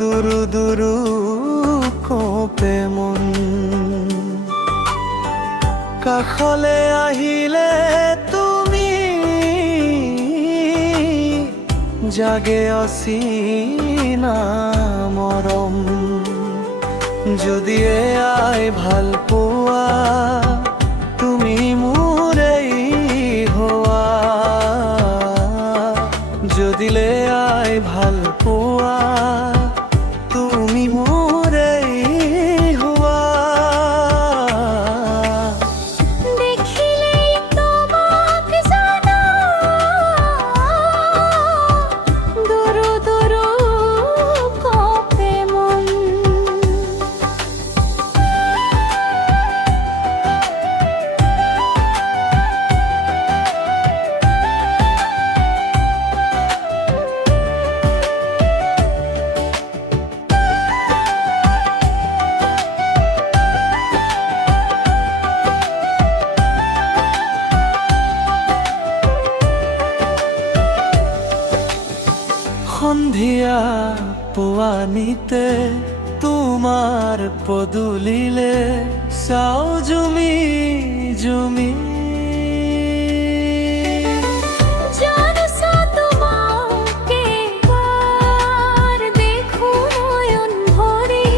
দুরু দুরু কঁপে মন। কাষলে আহিলে তুমি জাগে অচিনা মৰম। যদি এয়াই ভাল পোৱা তুমি মোৰেই হোৱা, যদিলে আই ভাল পোৱা তুমি মোৰেই হোৱা। দেখিলেই তোমাক জানা দুরু দুরু কঁপে মন। সন্ধিয়া পোৱানিতে তোমাৰ পদূলিলে চাও জুমি জুমি। জানোছা তোমাকে এবার দেখো নয়ন ভরে,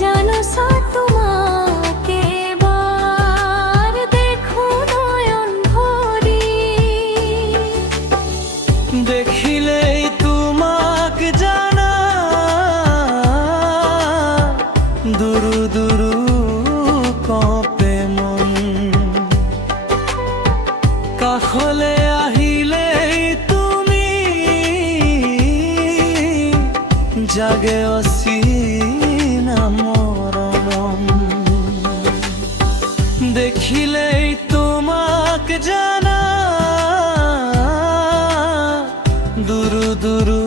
জানোছা তোমাকে এবার দেখো নয়ন ভরে। দেখিলেই তোমাক জানা দুরু দুরু কঁপে মন। কাষলে আহিলেই তুমি জাগে অচিনা মৰম। দেখিলেই তোমাক জানা দুরু দুরু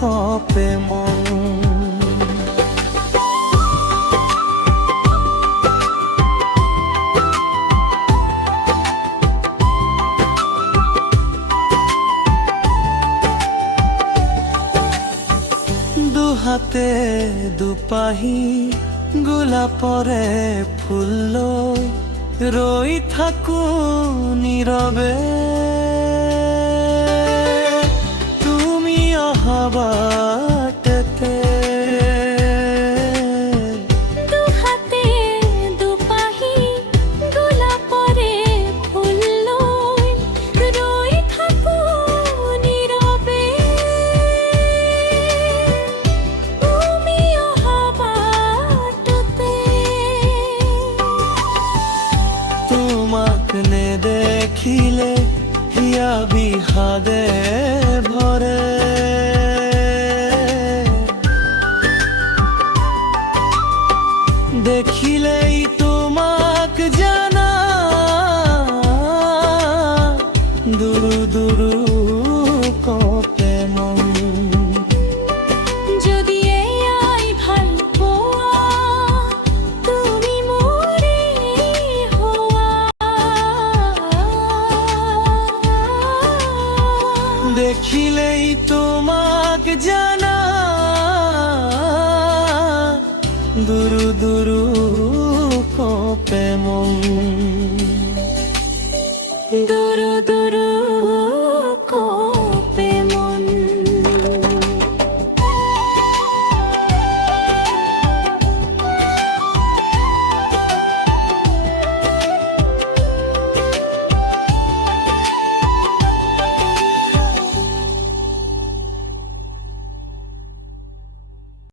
কঁপে মন। দুহাতে দুপাহি গোলাপৰে ফুল লৈ ৰৈ থাকো নীৰৱে। তুমি অহা বাটতে দুহাতে দুপাহি গোলাপৰে ফুল লৈ ৰৈ থাকো নীৰৱে। তুমি অহা বাটতে তোমাক নেদেখিলে হিয়া বিষাদে ভৰে। দেখিলেই তোমাক জানা দুরু দুরু কঁপে মন। যদি এয়াই ভাল পোৱা তুমি মোৰেই হোৱা, দেখিলেই তোমাক জানা